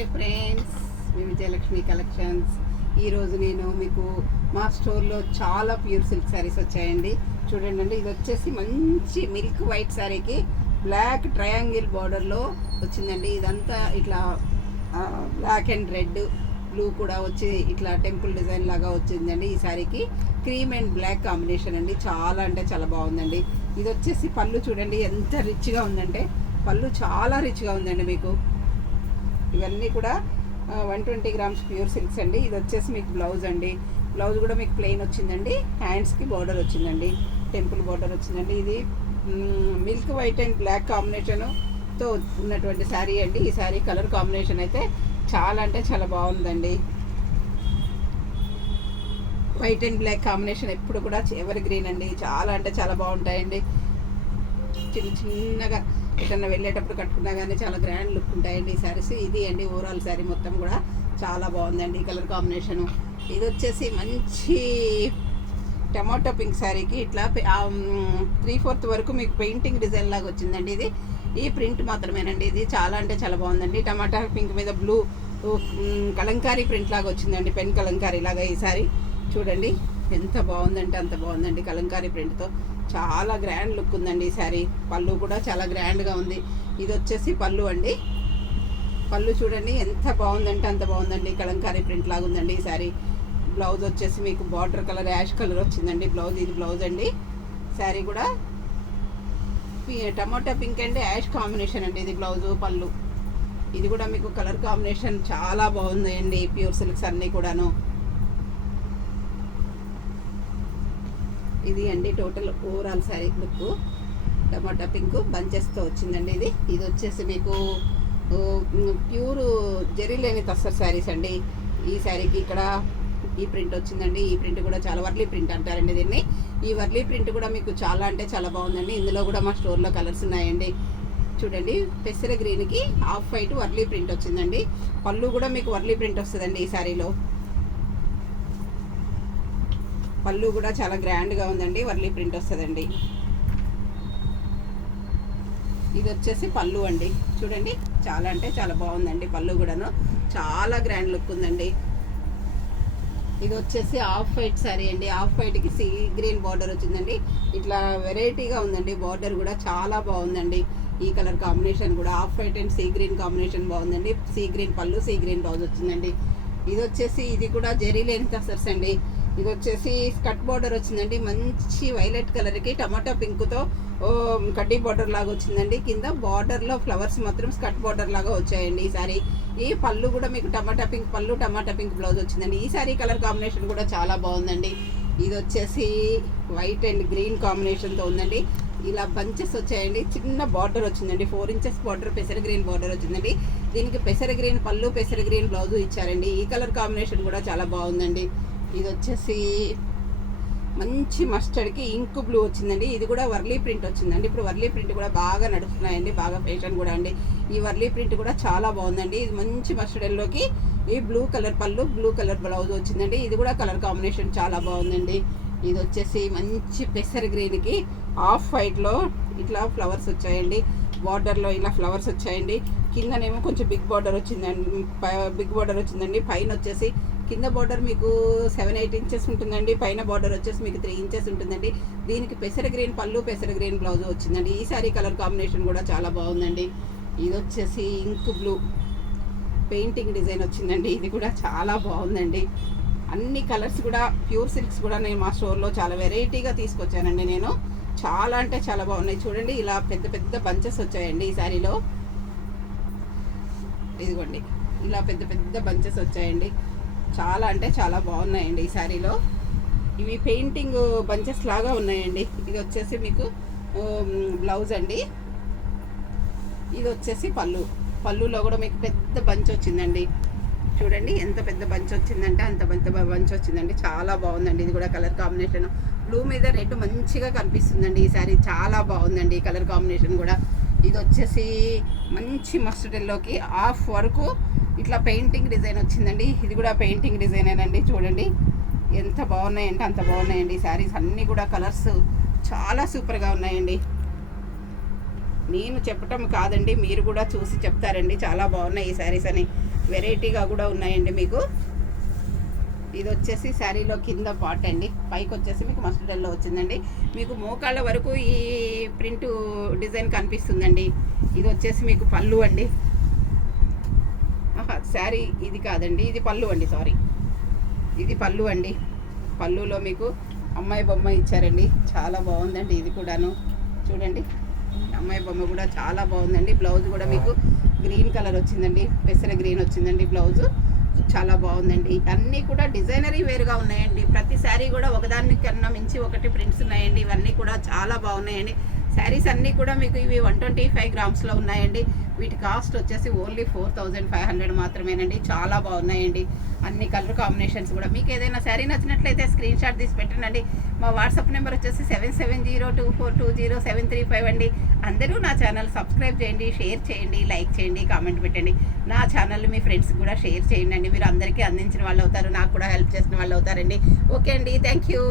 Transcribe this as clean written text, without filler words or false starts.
Hi friends, మీ Vijayalakshmi collections. ఈరోజు నేను మీకు మా స్టోర్లో చాలా ప్యూర్ సిల్క్ శారీస్ వచ్చాయండి. చూడండి అండి, ఇది వచ్చేసి మంచి మిల్క్ వైట్ శారీకి బ్లాక్ ట్రయాంగిల్ బార్డర్లో వచ్చిందండి. ఇదంతా ఇట్లా బ్లాక్ అండ్ రెడ్ బ్లూ కూడా వచ్చి ఇట్లా టెంపుల్ డిజైన్ లాగా వచ్చిందండి. ఈ శారీకి క్రీమ్ అండ్ బ్లాక్ కాంబినేషన్ అండి. చాలా అంటే చాలా బాగుందండి. ఇది వచ్చేసి పళ్ళు చూడండి ఎంత రిచ్గా ఉందంటే, పళ్ళు చాలా రిచ్గా ఉందండి. మీకు ఇవన్నీ కూడా 120 గ్రామ్స్ ప్యూర్ సిల్క్స్ అండి. ఇది వచ్చేసి మీకు బ్లౌజ్ అండి. బ్లౌజ్ కూడా మీకు ప్లెయిన్ వచ్చిందండి. హ్యాండ్స్కి బార్డర్ వచ్చిందండి, టెంపుల్ బార్డర్ వచ్చిందండి. ఇది మిల్క్ వైట్ అండ్ బ్లాక్ కాంబినేషన్తో ఉన్నటువంటి శారీ అండి. ఈ శారీ కలర్ కాంబినేషన్ అయితే చాలా అంటే చాలా బాగుందండి. వైట్ అండ్ బ్లాక్ కాంబినేషన్ ఎప్పుడు కూడా ఎవర్ గ్రీన్ అండి. చాలా అంటే చాలా బాగుంటాయండి. చిన్నగా ఎక్కడన్నా వెళ్ళేటప్పుడు కట్టుకున్నా కానీ చాలా గ్రాండ్ లుక్ ఉంటాయండి ఈ శారీస్. ఇది అండి ఓవరాల్ శారీ మొత్తం కూడా చాలా బాగుందండి ఈ కలర్ కాంబినేషను. ఇది వచ్చేసి మంచి టమాటో పింక్ శారీకి ఇట్లా 3/4 వరకు మీకు పెయింటింగ్ డిజైన్ లాగా వచ్చిందండి. ఇది ఈ ప్రింట్ మాత్రమేనండి. ఇది చాలా అంటే చాలా బాగుందండి. టమాటా పింక్ మీద బ్లూ కలంకారీ ప్రింట్ లాగా వచ్చిందండి, పెన్ కలంకారీ లాగా. ఈ శారీ చూడండి ఎంత బాగుందంటే అంత బాగుందండి. కలంకారీ ప్రింట్తో చాలా గ్రాండ్ లుక్ ఉందండి ఈ శారీ. పళ్ళు కూడా చాలా గ్రాండ్గా ఉంది. ఇది వచ్చేసి పళ్ళు అండి. పళ్ళు చూడండి ఎంత బాగుందంటే అంత బాగుందండి. కలంకారీ ప్రింట్ లాగా ఉందండి ఈ శారీ. బ్లౌజ్ వచ్చేసి మీకు బార్డర్ కలర్ యాష్ కలర్ వచ్చిందండి బ్లౌజ్. ఇది బ్లౌజ్ అండి. శారీ కూడా టమాటా పింక్ అండ్ యాష్ కాంబినేషన్ అండి. ఇది బ్లౌజు, పళ్ళు. ఇది కూడా మీకు కలర్ కాంబినేషన్ చాలా బాగుందండి. ప్యూర్ సిల్క్స్ అన్నీ కూడాను. ఇది అండి టోటల్ ఓవరాల్ శారీ లుక్. టమాటా పింక్ బంచెస్తో వచ్చిందండి. ఇది వచ్చేసి మీకు ప్యూర్ జరీ లేని తస్సర్ శారీస్ అండి. ఈ శారీకి ఇక్కడ ఈ ప్రింట్ వచ్చిందండి. ఈ ప్రింట్ కూడా చాలా వర్లీ ప్రింట్ అంటారండి దీన్ని. ఈ వర్లీ ప్రింట్ కూడా మీకు చాలా అంటే చాలా బాగుందండి. ఇందులో కూడా మా స్టోర్లో కలర్స్ ఉన్నాయండి. చూడండి పెసర గ్రీన్కి ఆఫ్ వైట్ వర్లీ ప్రింట్ వచ్చిందండి. పళ్ళు కూడా మీకు వర్లీ ప్రింట్ వస్తుందండి ఈ శారీలో. పళ్ళు కూడా చాలా గ్రాండ్గా ఉందండి, వర్లీ ప్రింట్ వస్తుందండి. ఇది వచ్చేసి పళ్ళు అండి. చూడండి చాలా అంటే చాలా బాగుందండి. పళ్ళు కూడాను చాలా గ్రాండ్ లుక్ ఉందండి. ఇది వచ్చేసి ఆఫ్ వైట్ శారీ అండి. ఆఫ్ వైట్కి సీ గ్రీన్ బార్డర్ వచ్చిందండి. ఇట్లా వెరైటీగా ఉందండి. బార్డర్ కూడా చాలా బాగుందండి. ఈ కలర్ కాంబినేషన్ కూడా off white and sea green combination బాగుందండి. సీ గ్రీన్ పళ్ళు, సీ గ్రీన్ బ్లౌజ్ వచ్చిందండి. ఇది వచ్చేసి ఇది కూడా జరీ లేని టసర్స్ అండి. ఇది వచ్చేసి స్కట్ బార్డర్ వచ్చిందండి. మంచి వైలెట్ కలర్కి టమాటా పింక్తో కడ్డీ బార్డర్ లాగా వచ్చిందండి. కింద బార్డర్లో ఫ్లవర్స్ మాత్రం స్కట్ బార్డర్ లాగా వచ్చాయండి ఈ సారీ. ఈ పళ్ళు కూడా మీకు టమాటా పింక్ పళ్ళు, టమాటా పింక్ బ్లౌజ్ వచ్చిందండి. ఈ సారీ కలర్ కాంబినేషన్ కూడా చాలా బాగుందండి. ఇది వచ్చేసి వైట్ అండ్ గ్రీన్ కాంబినేషన్తో ఉందండి. ఇలా బంచెస్ వచ్చాయండి. చిన్న బార్డర్ వచ్చిందండి, 4 ఇంచెస్ బార్డర్, పెసర గ్రీన్ బార్డర్ వచ్చిందండి. దీనికి పెసర గ్రీన్ పళ్ళు, పెసర గ్రీన్ బ్లౌజ్ ఇచ్చారండి. ఈ కలర్ కాంబినేషన్ కూడా చాలా బాగుందండి. ఇది వచ్చేసి మంచి మస్టర్డ్కి ఇంక్ బ్లూ వచ్చిందండి. ఇది కూడా వర్లీ ప్రింట్ వచ్చిందండి. ఇప్పుడు వర్లీ ప్రింట్ కూడా బాగా నడుస్తున్నాయండి, బాగా ఫ్యాషన్ కూడా అండి. ఈ వర్లీ ప్రింట్ కూడా చాలా బాగుందండి. ఇది మంచి మస్టర్డ్ ఎల్లోకి ఈ బ్లూ కలర్ పళ్ళు, బ్లూ కలర్ బ్లౌజ్ వచ్చిందండి. ఇది కూడా కలర్ కాంబినేషన్ చాలా బాగుందండి. ఇది వచ్చేసి మంచి పెసర్ గ్రీన్కి ఆఫ్ వైట్లో ఇట్లా ఫ్లవర్స్ వచ్చాయండి. బార్డర్లో ఇలా ఫ్లవర్స్ వచ్చాయండి. కిందనేమో కొంచెం బిగ్ బార్డర్ వచ్చిందండి. పైన వచ్చేసి కింద బార్డర్ మీకు 7-8 ఇంచెస్ ఉంటుందండి. పైన బార్డర్ వచ్చేసి మీకు 3 ఇంచెస్ ఉంటుందండి. దీనికి పెసర గ్రీన్ పళ్ళు, పెసర గ్రీన్ బ్లౌజ్ వచ్చిందండి. ఈ సారీ కలర్ కాంబినేషన్ కూడా చాలా బాగుందండి. ఇది వచ్చేసి ఇంక్ బ్లూ పెయింటింగ్ డిజైన్ వచ్చిందండి. ఇది కూడా చాలా బాగుందండి. అన్ని కలర్స్ కూడా ప్యూర్ సిల్క్స్ కూడా నేను మా స్టోర్లో చాలా వెరైటీగా తీసుకొచ్చానండి. నేను చాలా అంటే చాలా బాగున్నాయి. చూడండి ఇలా పెద్ద పెద్ద బంచెస్ వచ్చాయండి ఈ శారీలో. ఇదిగోండి ఇలా పెద్ద పెద్ద బంచెస్ వచ్చాయండి. చాలా అంటే చాలా బాగున్నాయండి ఈ శారీలో. ఇవి పెయింటింగ్ బంచెస్ లాగా ఉన్నాయండి. ఇది వచ్చేసి మీకు బ్లౌజ్ అండి. ఇది వచ్చేసి పళ్ళు. పళ్ళులో కూడా మీకు పెద్ద బంచ్ వచ్చిందండి. చూడండి ఎంత పెద్ద బంచ్ వచ్చిందంటే అంత పెద్ద బంచ్ వచ్చిందండి. చాలా బాగుందండి. ఇది కూడా కలర్ కాంబినేషన్ బ్లూ మీద రెడ్ మంచిగా కనిపిస్తుందండి. ఈ శారీ చాలా బాగుందండి ఈ కలర్ కాంబినేషన్ కూడా. ఇది వచ్చేసి మంచి మస్టర్డ్ ఎల్లోకి ఆఫ్ వరకు ఇట్లా పెయింటింగ్ డిజైన్ వచ్చిందండి. ఇది కూడా పెయింటింగ్ డిజైనేనండి. చూడండి ఎంత బాగున్నాయంటే అంత బాగున్నాయండి. ఈ శారీస్ అన్నీ కూడా కలర్స్ చాలా సూపర్గా ఉన్నాయండి. నేను చెప్పటం కాదండి, మీరు కూడా చూసి చెప్తారండి చాలా బాగున్నాయి ఈ శారీస్ అని. వెరైటీగా కూడా ఉన్నాయండి మీకు. ఇది వచ్చేసి శారీలో కింద పార్ట్ అండి, పైకి వచ్చేసి మీకు మస్టర్డ్ ఎల్లో వచ్చిందండి. మీకు మోకాళ్ళ వరకు ఈ ప్రింట్ డిజైన్ కనిపిస్తుందండి. ఇది వచ్చేసి మీకు పళ్ళు అండి. శారీ ఇది కాదండి, ఇది పళ్ళు అండి, సారీ, ఇది పళ్ళు అండి. పళ్ళులో మీకు అమ్మాయి బొమ్మ ఇచ్చారండి, చాలా బాగుందండి. ఇది కూడాను చూడండి, అమ్మాయి బొమ్మ కూడా చాలా బాగుందండి. బ్లౌజ్ కూడా మీకు గ్రీన్ కలర్ వచ్చిందండి, పెసర గ్రీన్ వచ్చిందండి బ్లౌజు, చాలా బాగుందండి. అన్నీ కూడా డిజైనరీ వేరుగా ఉన్నాయండి. ప్రతి శారీ కూడా ఒకదానికన్నా మించి ఒకటి ప్రింట్స్ ఉన్నాయండి. ఇవన్నీ కూడా చాలా బాగున్నాయండి. శారీస్ అన్నీ కూడా మీకు ఇవి 125 గ్రామ్స్లో ఉన్నాయండి. వీటి కాస్ట్ వచ్చేసి ఓన్లీ 4500 మాత్రమేనండి. చాలా బాగున్నాయండి. అన్ని కలర్ కాంబినేషన్స్ కూడా. మీకు ఏదైనా శారీ నచ్చినట్లయితే స్క్రీన్ షాట్ తీసి పెట్టండి. మా వాట్సాప్ నెంబర్ వచ్చేసి 7702420735 అండి. అందరూ నా ఛానల్ సబ్స్క్రైబ్ చేయండి, షేర్ చేయండి, లైక్ చేయండి, కామెంట్ పెట్టండి. నా ఛానల్ మీ ఫ్రెండ్స్కి కూడా షేర్ చేయండి. మీరు అందరికీ అందించిన వాళ్ళు అవుతారు, నాకు కూడా హెల్ప్ చేసిన వాళ్ళు అవుతారండి. ఓకే అండి, థ్యాంక్ యూ.